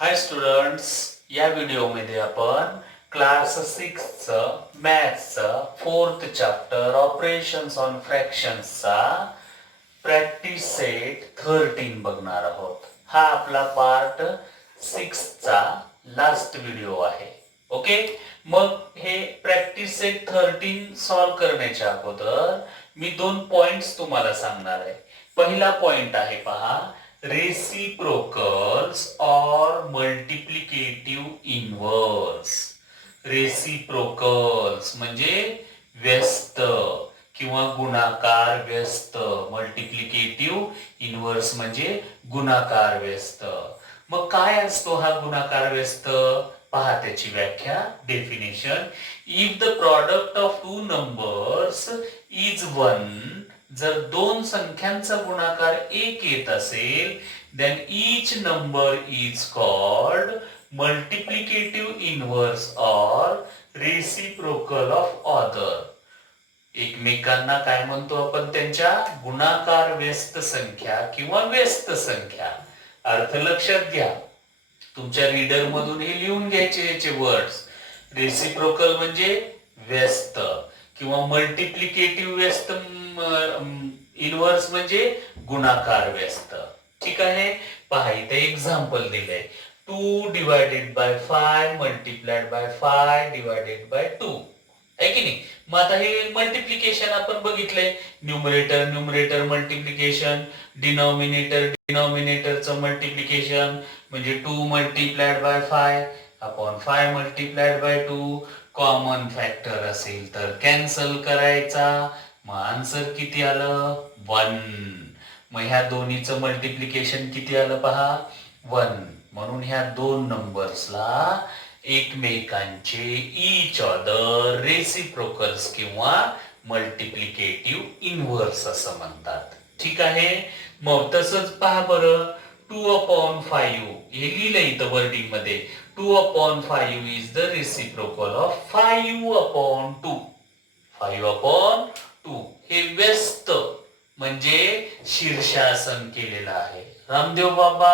हाय students, या व्हिडिओमध्ये आपण क्लास 6 मॅथ्सचं 4th चॅप्टर ऑपरेशन्स ऑन फ्रॅक्शन्सचा प्रॅक्टिस सेट 13 बघणार आहोत. हा आपला पार्ट 6चा लास्ट व्हिडिओ आहे. ओके, मग हे प्रॅक्टिस सेट 13 सॉल्व करण्याच्या अगोदर मी 2 पॉइंट्स तुम्हाला सांगणार आहे. पहिला पॉइंट आहे पहा, रेसिप्रोकल्स और मल्टिप्लिकेटिव्ह इनव्हर्स. रेसिप्रोकल्स म्हणजे व्यस्त किंवा गुणाकार व्यस्त, मल्टिप्लिकेटिव्ह इनव्हर्स म्हणजे गुणाकार व्यस्त. मग काय असतो हा गुणाकार व्यस्त? पहा त्याची व्याख्या, definition. If the product of two numbers is 1, जर दोन संख्यांचा गुणाकार 1 येत असेल, then each number is called multiplicative inverse or reciprocal of other. एकमेकांना काय म्हणतो आपण? त्यांच्या गुणाकार व्यस्त संख्या किंवा व्यस्त संख्या. अर्थ लक्षात घ्या, तुमच्या रीडर मधून हे लिहून घ्यायचे याचे वर्ड्स. रेसिप्रोकल म्हणजे व्यस्त किंवा मल्टिप्लिकेटिव्ह व्यस्त, इनव्हर्स म्हणजे गुणाकार व्यस्त. ठीक आहे, पहा इथे एक्झाम्पल दिलंय. 2 divided by 5 multiplied by 5 divided by 2 आहे की नाही. मग आता हे मल्टिप्लिकेशन आपण बघितलंय, न्यूमरेटर मल्टिप्लिकेशन, डिनॉमिनेटरचं मल्टिप्लिकेशन म्हणजे 2 multiplied by 5 upon 5 multiplied by 2. Common factor असेल तर कॅन्सल करायचा. मग आन्सर किती आलं? 1. मग ह्या दोन्हीचं मल्टिप्लिकेशन किती आलं पहा? 1. म्हणून ह्या दोन नंबर्सला एकमेकांचे इच अदर रेसिप्रोकल्स किंवा मल्टिप्लिकेटिव्ह इनव्हर्स असं म्हणतात. ठीक आहे, मग तसंच पहा बरं, 2 अपॉन 5 हे लिहिलं इथं वर्डिंग मध्ये. 2 upon 5 is the reciprocal of 5 upon 2. 5 upon 2 हे व्यस्त म्हणजे शीर्षासन केलेलं आहे. रामदेव बाबा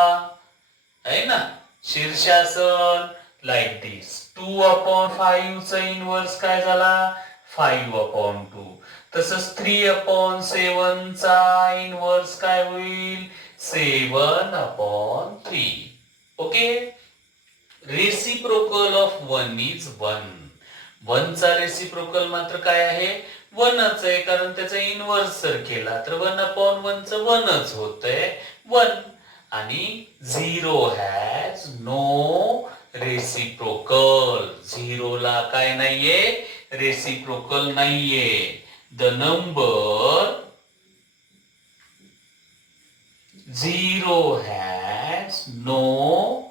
आहे ना, शीर्षासन लाईक दिस. 2 अपॉन 5 चा इनव्हर्स काय झाला? 5 अपॉन 2. तसंच 3 अपॉन 7 चा इनव्हर्स काय होईल? 7 upon 3. Okay, reciprocal of 1 is 1. 1 चा रेसिप्रोकल मात्र काय आहे? 1च आहे, कारण त्याचा इनव्हर्स जर केला तर 1 अपॉन 1 च 1च होतंय, 1. आणि 0 हॅज नो रेसिप्रोकल. 0 ला काय नाहीये? रेसिप्रोकल नाहीये. The number 0 has no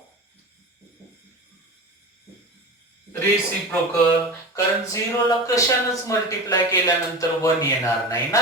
reciprocal, कारण 0 ला कशानंच मल्टिप्लाय केल्यानंतर 1 येणार नाही ना,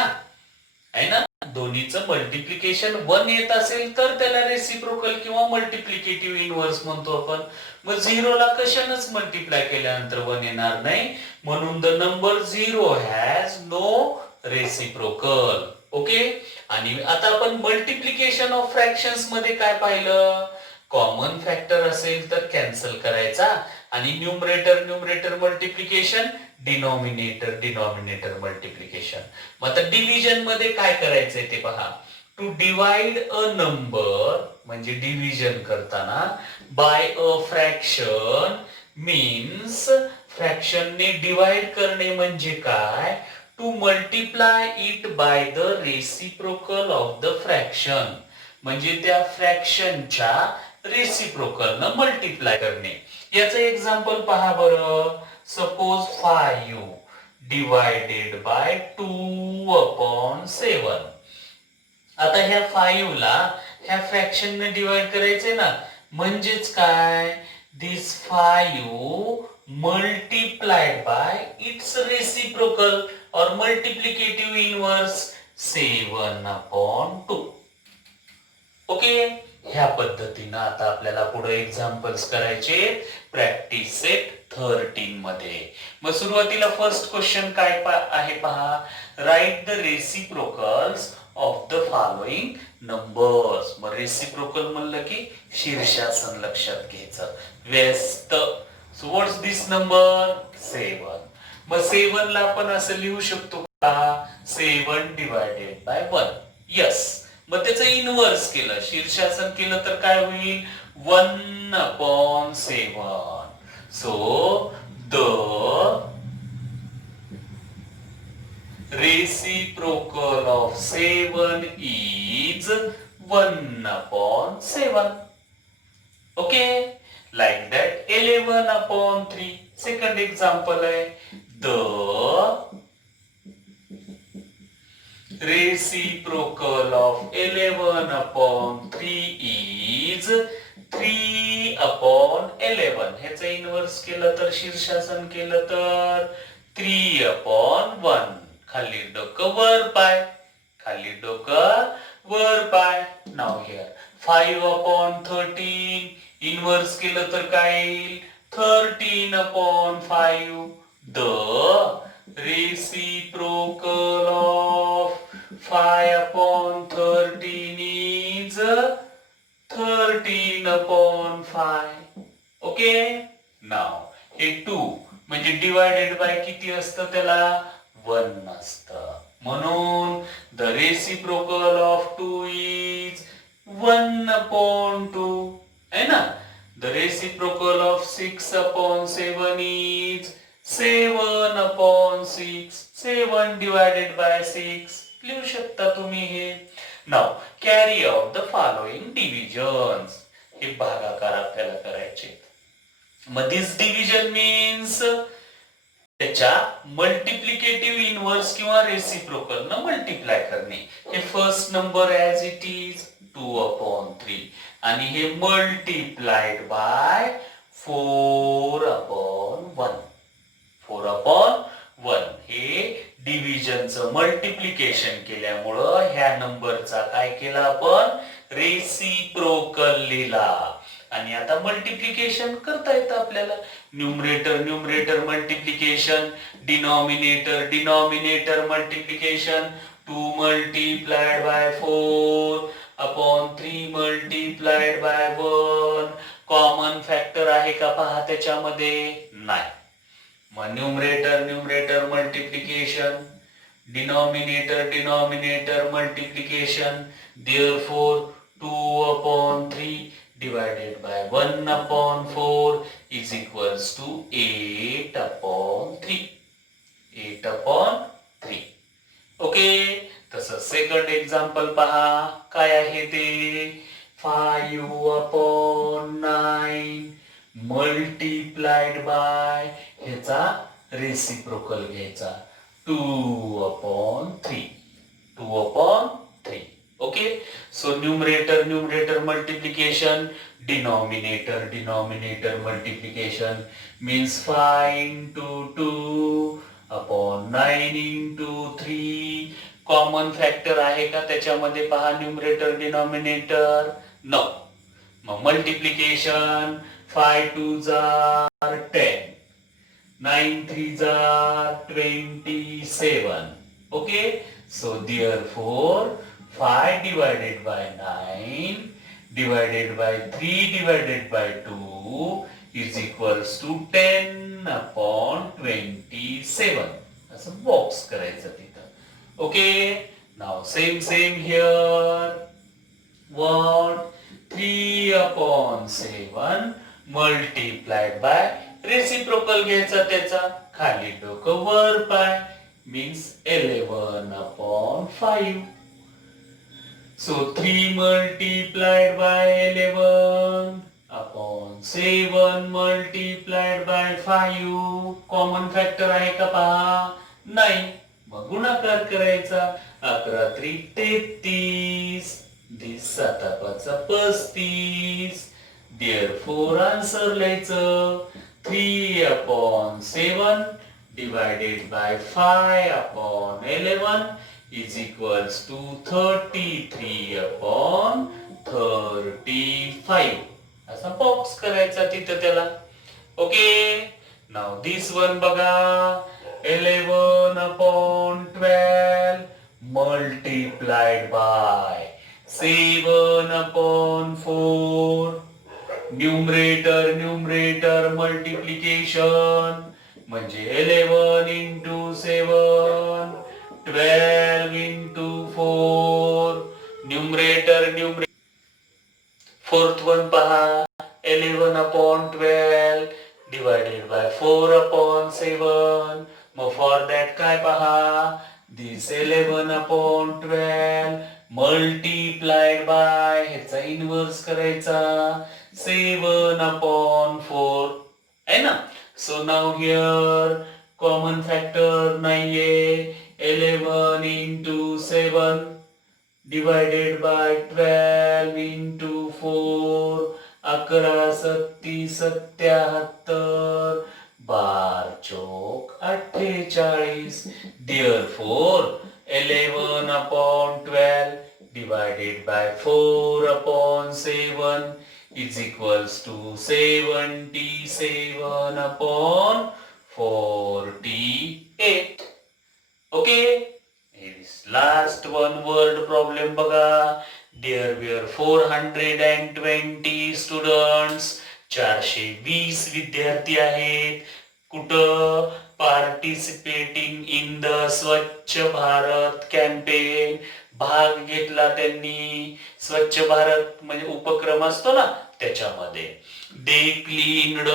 आहे ना. दोन्हीचं मल्टिप्लिकेशन 1 येत असेल तर त्याला रेसिप्रोकल किंवा मल्टिप्लिकेटिव्ह इनव्हर्स म्हणतो आपण. मग 0 ला कशानंच मल्टिप्लाय केल्यानंतर 1 येणार नाही, म्हणून the number 0 has no reciprocal. Okay, आणि आता आपण मल्टिप्लिकेशन ऑफ फ्रॅक्शन्स मध्ये काय पाहिलं? कॉमन फॅक्टर असेल तर कॅन्सल करायचा, आणि न्यूमरेटर मल्टिप्लिकेशन, डिनॉमिनेटर मल्टिप्लिकेशन. मग आता डिव्हिजन मध्ये काय करायचंय ते पहा. टू डिवाइड अ नंबर म्हणजे डिव्हिजन करताना बाय अ फ्रॅक्शन मीन्स फ्रॅक्शनने डिवाइड करणे म्हणजे काय? To multiply it by the reciprocal of the fraction म्हणजे त्या फ्रॅक्शनच्या रेसिप्रोकलनं मल्टिप्लाय करणे. याचं एक्झाम्पल पहा बरं. Suppose 5 divided by 2 upon 7. आता ह्या 5 ला ह्या फ्रॅक्शनने डिवाइड करायचंय ना, म्हणजेच काय? दिस 5 मल्टिप्लाइड बाय इट्स रेसिप्रोकल और मल्टिप्लिकेटिव्ह इनव्हर्स 7 अपॉन 2. ओके, ह्या पद्धतीनं आता आपल्याला पुढे एक्झाम्पल्स करायचे प्रॅक्टिस सेट 13 मध्ये. मग सुरुवातीला फर्स्ट क्वेश्चन काय आहे पहा. Write the reciprocals of the following numbers. मग रेसिप्रोकल म्हणलं की शीर्षासन लक्षात घ्यायचं. व्यस्त. सो व्हॉट्स दिस नंबर? 7. मग 7 ला आपण असं लिहू शकतो का? 7 डिवायडेड बाय 1. यस. मग त्याचं इनव्हर्स केलं, शीर्षासन केलं तर काय होईल? 1/7. So the reciprocal of 7 is 1/7. Okay? Like that 11/3. Second example है. The reciprocal of 11/3 is 3/11. ह्याचं इनव्हर्स केलं तर, शीर्षासन केलं तर 3/1. खाली डोकं वर पाय, खाली डोकं वर पाय. नाव हिअर 5/13 इनव्हर्स केलं तर काय येईल? 13/5. The reciprocal of 5/13 is 13/5. Okay. Now हे 2 म्हणजे डिवायडेड बाय किती असतं त्याला? 1 असतं. म्हणून द रेसिप्रोकल ऑफ 2 इज 1/2 है ना. The reciprocal of 6/7 is 7/6. 7 divided by 6 लिहू शकता तुम्ही हे. Now carry out the following divisions. हे भागाकार आपल्याला करायचे. मग दिस डिव्हिजन मीन्स त्याच्या मल्टिप्लिकेटिव्ह इनव्हर्स किंवा रेसिप्रोकल न मल्टिप्लाय करणे. हे first number as it is 2/3 आणि हे मल्टिप्लाइड बाय 4/1. 4/1 हे डिव्हिजनचं मल्टिप्लिकेशन केल्यामुळं ह्या नंबरचा काय केला आपण? रेसिप्रोकल लिहिला. आणि आता मल्टिप्लिकेशन करता येतं आपल्याला. Numerator multiplication, denominator multiplication. 2 multiplied by 4/3 multiplied by 1. Common factor आहे का पहा त्याच्यामध्ये? नाही. मग numerator multiplication, denominator multiplication. Therefore 2/3 divided by 1/4 is equals to 8/3. 8/3. Okay. तसं सेकंड एक्झाम्पल पहा काय आहे ते. 5/9 मल्टिप्लाइड बाय ह्याचा रेसिप्रोकल घ्यायचा 2/3. 2/3. Okay. So numerator multiplication, denominator multiplication means 5 into 2/9 into 3. Common factor आहे का त्याच्यामध्ये पहा न्यूमरेटर डिनॉमिनेटर? नो. मग multiplication 5 2s are 10, 9 3s are 27. Okay. So therefore 5 divided by 9 divided by 3 divided by 2 is equals to 10/27. असं box करायचं तिथं. Okay. Now same here. what? 3/7 multiplied by reciprocal घ्यायचा त्याचा. खाली डोकं वर पाय means 11/5. So 3 multiplied by 11/7 multiplied by 5. Common factor आहे का पहा? नाही. मग गुणाकार करायचा. 11 3 33. 35 Therefore आन्सर लिहायचं 3/7 divided by 5/11 is equals to 33/35. असा बॉक्स करायचा तिथं त्याला. ओके. नाव दिस वन बघा. 11/12 multiplied by 7/4. न्यूमरेटर मल्टिप्लिकेशन म्हणजे 11 into 7, 12 into 4. Numerator fourth one पहा, 11/12 divided by 4/7. मग फॉर दॅट काय पहा, दिस 11/12 मल्टिप्लाइड बाय, ह्याचा इनव्हर्स करायचा 7/4 आहे ना. So now here common factor नाहीये. 11 into 7 divided by 12 into 4. 11×7=77. Bar Chowk 48. Therefore 11/12 divided by 4/7 is equals to 77/48. Okay. Last one word problem बघा. देअर वेअर 420 स्टुडंट्स, 420 विद्यार्थी आहेत. कुठं? पार्टिसिपेटिंग इन द स्वच्छ भारत कॅम्पेन. भाग घेतला त्यांनी स्वच्छ भारत म्हणजे उपक्रम असतो ना त्याच्यामध्ये. दे क्लीनड,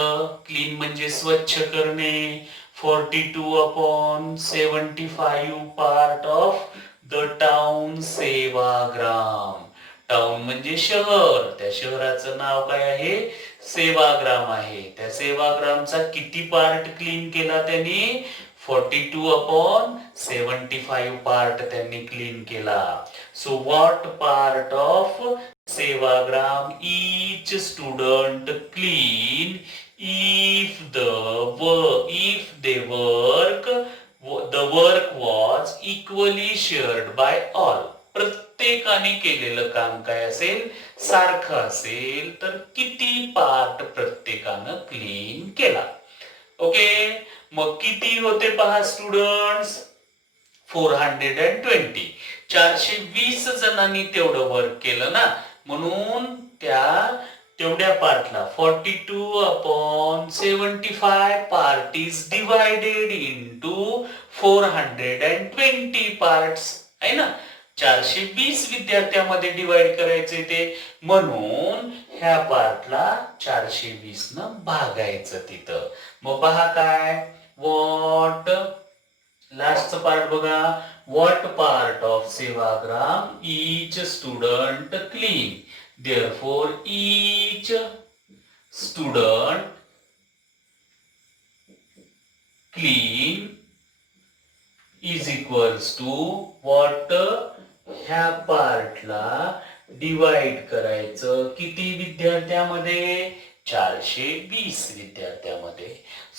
क्लीन म्हणजे स्वच्छ करणे, 42/75 part of the town Sevagram. Town म्हणजे शहर, त्या शहराचं नाव काय आहे? सेवाग्राम आहे. त्या सेवाग्रामचा किती पार्ट क्लीन केला त्यांनी? 42/75 पार्ट त्यांनी क्लीन केला. So what part of Sevagram each student clean if they work, the work was equally shared by all. प्रत्येकाने केलेलं काम काय असेल? सारखं असेल तर किती पार्ट प्रत्येकानं क्लीन केला? ओके. मग किती होते पहा स्टुडंट्स? 420. 420 जणांनी तेवढं वर्क केलं ना, म्हणून तेवढ्या पार्टला 42/75 part is divided into 420 parts आहे ना. 420 विद्यार्थ्यामध्ये डिवाइड करायचे ते, म्हणून ह्या पार्टला 420 न भागायचं तिथं. मग पहा काय, व्हॉट लास्टचं पार्ट बघा. What part of Sevagram each student clean. Therefore each student clean is equals to what? ह्या पार्टला डिवाइड करायचं किती विद्यार्थ्यामध्ये? 420 विद्यार्थ्यामध्ये.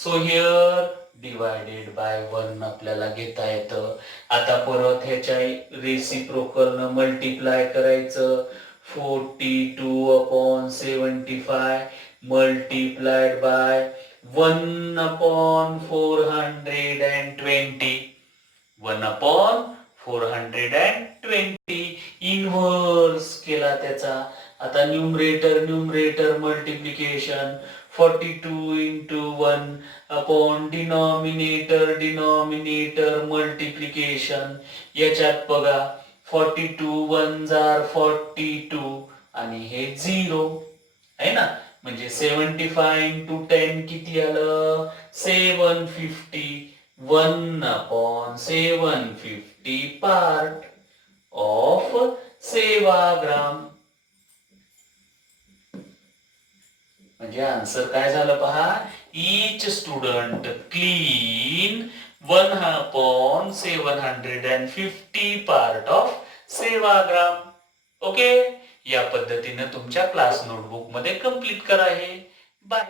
सो हिअर डिवायडेड बाय 1 आपल्याला घेता येतं. आता परत ह्याच्या रेसिप्रोकलनं मल्टिप्लाय करायचं. 42/75 मल्टिप्लाइड बाय 1/420. 1/420 इनव्हर्स केला त्याचा. आता numerator multiplication 42 into 1 upon denominator multiplication. याच्यात बघा 42 1s are 42 आणि हे 0 आहे ना. म्हणजे 75 into 10 किती आलं? 750. 1/750 पार्ट ऑफ सेवाग्राम. म्हणजे आन्सर काय झालं पहा, each student clean 1/750 part of Sevagram. Okay. या पद्धतीने तुमच्या क्लास नोटबुक मध्ये कंप्लीट करा हे. बाय.